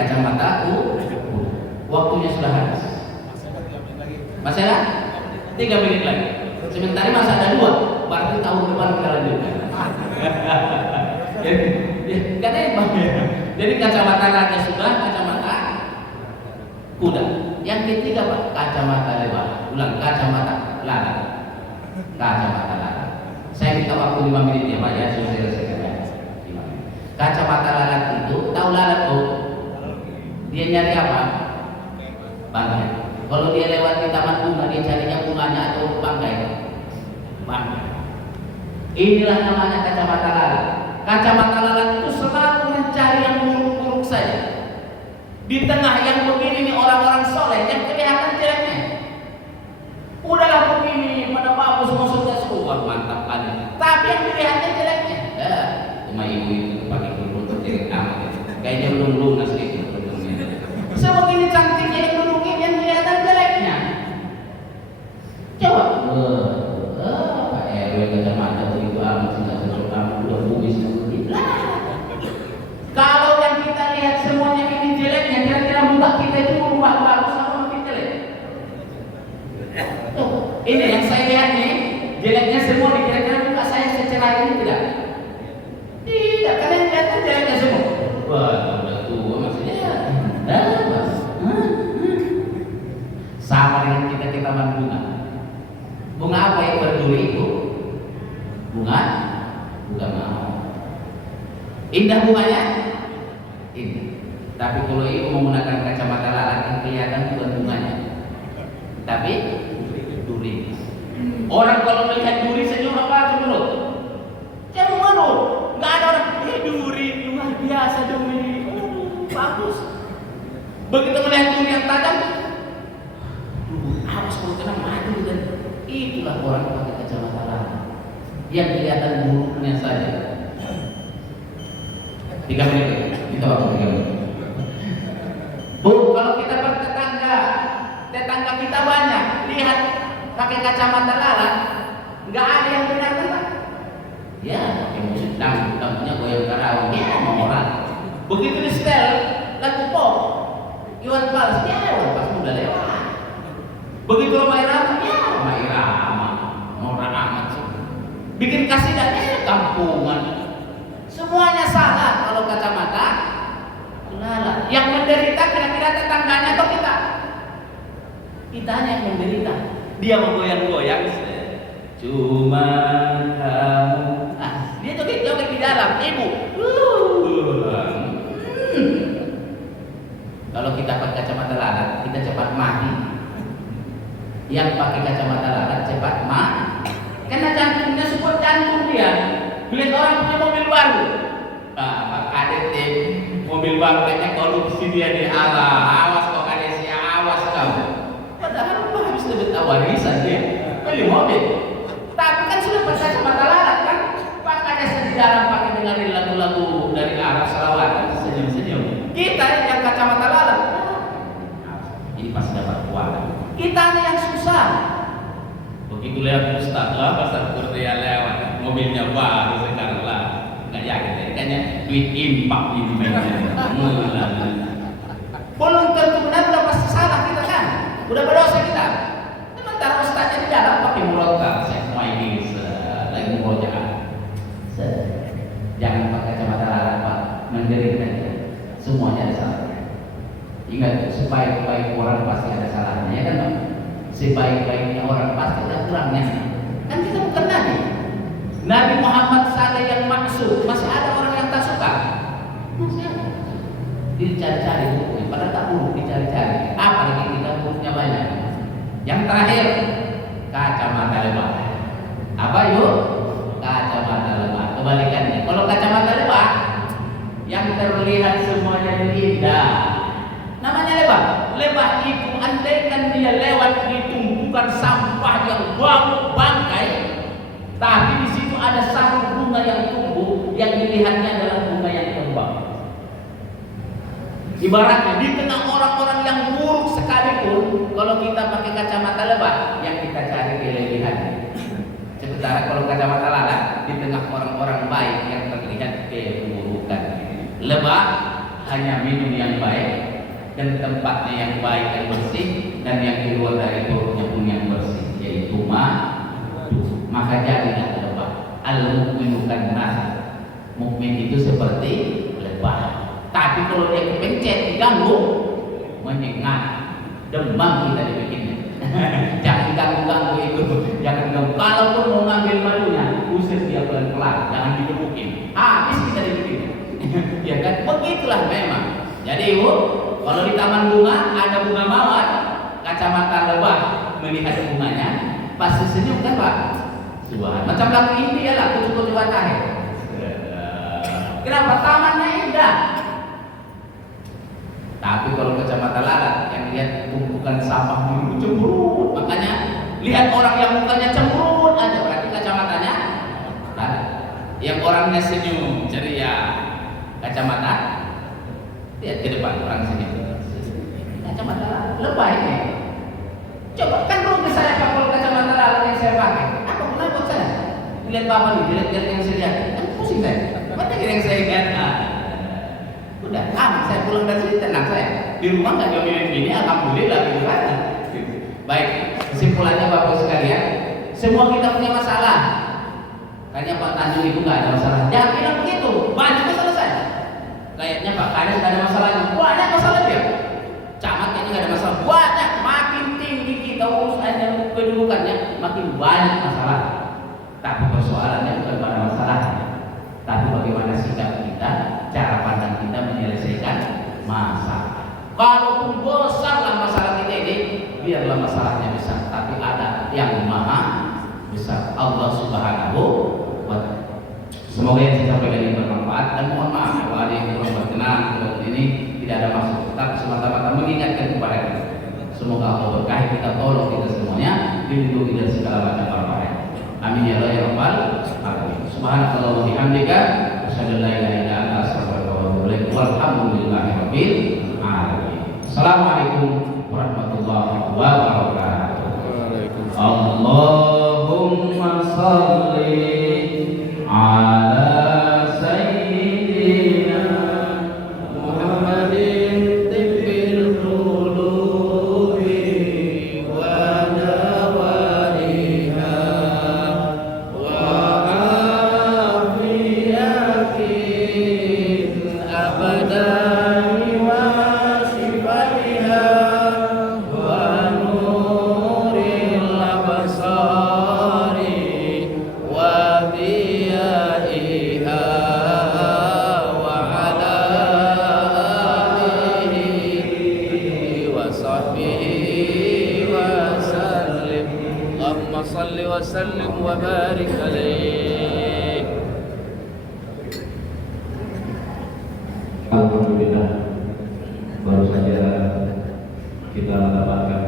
kacamata waktunya sudah habis. Masih ada 3 menit lagi. Sementara masih ada 2, berarti tahun depan kita lanjutkan. Jadi kacamata raja sudah, kacamata kuda. Yang ketiga Pak, kacamata lebah. Ulang, kacamata lalat. Kacamata lalat. Saya minta waktu 5 menit ya Pak ya, sudah selesai ya. Kacamata lalat itu, tahu lalat tuh? Dia nyari apa? Bangkai. Kalau dia lewat di taman bunga, dia carinya bunganya atau bangkai? Bangkai. Inilah namanya kacamata lalat. Kacamata lalat itu selalu mencari yang buruk-buruk saja. Di tengah yang begini nih orang-orang soleh yang kelihatan jeleknya. Udahlah begini, pada bagus maksudnya semua mantap kali. Tapi yang dilihatnya jeleknya. Cuma ibu itu pakai kerudung terjelek amat. Kayaknya belum lunas itu kerudungnya. Sebegini cantiknya yang kerudungnya yang kelihatan jeleknya. Coba. Pak RW kacamata itu amat sudah cocok kamu udah bugis. Kalau yang kita lihat semuanya ini jeleknya, kira-kira muka kita itu berubah bagus atau makin jelek? Ini yang saya lihat nih, jeleknya semua, kira-kira muka saya secerah ini tidak? Tidak, karena yang kelihatan jeleknya semua. Wah, udah tua maksudnya. Sama dengan kita bunga. Bunga apa yang berduri itu? Bunga mau. Indah bunganya? Indah. Tapi kalau ibu menggunakan kacamata lalat yang kelihatan bukan bunganya, tapi duri. Orang kalau melihat duri senyum apa dulu? Cemberut. Nggak ada orang duri luar biasa duri. Bagus. Begitu melihat duri yang tajam, awas kalau kena mati dan itulah orang pakai kacamata lalat yang kelihatan buruknya saja. 3 menit, kita waktu 3 menit. Bu, kalau kita bertetangga, tetangga kita banyak, lihat pakai kacamata lalat, nggak ada yang benar-benar. Ya, pakai musik dangdut, dangdutnya goyang karawang, ya mau orang. Begitu di setel, lagu pop, Iwan Fals, ya Iwan Fals udah lewat. Begitu Romai Rama, ya Romai Rama, orang amat sih. Bikin kasidah, kampungan. Semuanya salah kalau kacamata lalat. Yang menderita kira-kira tetangganya atau kita? Kitanya yang menderita. Dia menggoyang-goyang. Cuma kamu. Dia joget-joget di dalam. Ibu. Kalau kita pakai kacamata lalat, kita cepat mati. Yang pakai kacamata lalat cepat mati. Karena jantungnya support jantung dia. Lihat orang punya mobil baru, Pak Kadet mobil baru kayaknya korupsi dia di Allah. Awas kok Kadet, awas kamu. Padahal Pak habis dapat warisan dia beli mobil. Tapi kan sudah pakai kacamata lalat kan? Pak Kadet di dalam pakai dengerin lagu-lagu dari Arab selawat, senyum-senyum. Kita yang kacamata lalat, ini pasti dapat uang. Kita yang susah. Begitu lihat Ustaz lah, pasar Kurnia lewat, mobilnya baru sekarang lah, nggak yakin, kayaknya duit impak ini mainnya. Belum tentu benar, udah pasti salah kita kan, udah berdosa kita. Sementara Ustaznya di dalam pakai murotal, saya semua ini lagi murojaah. Jangan pakai kacamata lalat Pak, menderitkan semuanya ada salahnya. Ingat, sebaik-baik orang pasti ada salahnya, ya kan Pak? Sebaik-baiknya orang pasti ada kurangnya. Kan kita bukan Nabi. Nabi Muhammad saja yang maksud, masih ada orang yang tak suka. Masih ada. Dicari-cari bukunya, padahal tak buruk dicari-cari. Apa lagi kita buruknya banyak. Yang terakhir, kacamata lebah. Apa yuk? Kacamata lebah. Kebalikannya. Kalau kacamata lebah, yang terlihat semuanya indah. Namanya lebah. Lebah itu andaikan dia lewat di tumpukan sampah yang bau bangkai, tapi di situ ada satu bunga yang tumbuh yang dilihatnya adalah bunga yang kembang. Ibaratnya di tengah orang-orang yang buruk sekalipun, kalau kita pakai kacamata lebah, yang kita cari kelebihannya. Sementara kalau kacamata lalat, di tengah orang-orang baik yang terlihat keburukan. Lebah hanya minum yang baik, dan tempatnya yang baik dan bersih, dan yang keluar dari perutnya pun yang bersih, yaitu maka jadilah lebah. Al-mu'minu kan-nas, mukmin itu seperti lebah. Tapi kalau dia kepencet, diganggu, menyengat, demam kita dibikinnya. Jangan ganggu-ganggu itu, jangan ganggu. Kalaupun mau ngambil madunya, usir dia pelan-pelan, jangan digebukin. Habis kita dibikinnya. Ya kan, begitulah memang. Jadi ibu, kalau di taman bunga ada bunga mawar, kacamata lebah melihat bunganya, pasti senyum kan Pak? Subhan. Macam lagu India lah, kucu-kucu batang. Kenapa? Tamannya indah. Tapi kalau kacamata lalat yang lihat tumpukan sampah dulu cemberut, makanya lihat orang yang mukanya cemberut aja berarti kacamatanya lalat. Yang orangnya senyum ceria, kacamata lihat ke depan orang senyum, kacamata lebay ini. Coba kan rugi saya kalau kacamata lalat yang saya pakai. Apa pernah buat saya? Lihat bapak nih, lihat yang saya lihat, kan pusing saya. Mana yang saya lihat? Udah aman, saya pulang dari sini tenang saya. Di rumah nggak diomelin gini, alhamdulillah gitu kan. Baik, kesimpulannya Bapak sekalian, semua kita punya masalah. Kayaknya Pak Tanjung itu nggak ada masalah. Jangan bilang begitu, banyak masalah saya. Kayaknya Pak Kades nggak ada masalahnya, banyak masalah dia. Camat kayaknya nggak ada masalah, banyak. Makin tinggi kita urusannya kedudukannya, makin banyak masalah. Tapi persoalannya bukan pada masalahnya, tapi bagaimana sikap kita, cara pandang kita menyelesaikan masalah. Kalaupun besarlah masalah kita ini, biarlah masalahnya besar, tapi ada yang maha besar, Allah Subhanahu wa Ta'ala. Semoga yang saya sampaikan ini bermanfaat, dan mohon maaf kalau ada yang kurang berkenan dalam ini, tidak ada maksud, tapi semata-mata mengingatkan kepada kita. Semoga Allah berkahi kita, tolong kita semuanya, dilindungi dari segala macam bahaya. Amin ya Allah ya Rabbal alamin. Subhanallahi wa bihamdika, asyhadu an la ilaha illa anta, astaghfiruka wa atubu ilaik. Walhamdulillahi rabbil alamin. Assalamualaikum warahmatullahi wabarakatuh. Allahumma shalli ala sayyidina Muhammadin tibbil qulubi wa dawaiha wa afiyatin abadan wa sifatiha wa nuril absari wa diyaiha wa ala alihi wa sahbihi wa sallim. Allahumma salli wa sallim wa barik alaih. Alhamdulillah, baru saja kita mendapatkan